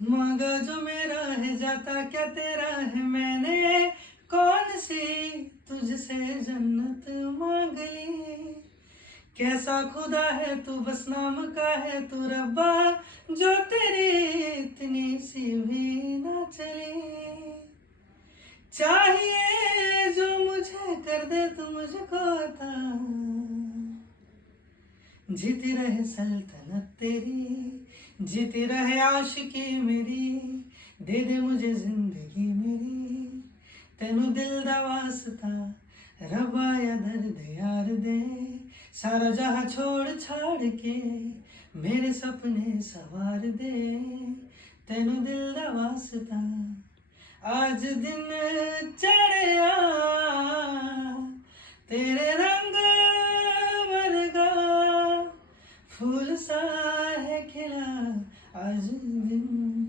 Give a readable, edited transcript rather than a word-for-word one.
मांगा जो मेरा है जाता क्या तेरा है, मैंने कौन सी तुझसे जन्नत मांग ली। कैसा खुदा है तू बस नाम का है तू रब्बा, जो तेरी इतनी सी भी ना चली। चाहिए जो मुझे कर दे तू मुझको अता, जीती रहे सल्तनत तेरी, जीती रहे आशिकी मेरी, दे दे मुझे जिंदगी मेरी, तेनू दिल दा वास्ता रब्बा या दर्द यार दे। सारा जहां छोड़ छाड़ के मेरे सपने सवार दे, तेनू दिल दा वास्ता। आज दिन चढ़िया तेरे रंग वर्गा, फूल सा है खिला आज दिन।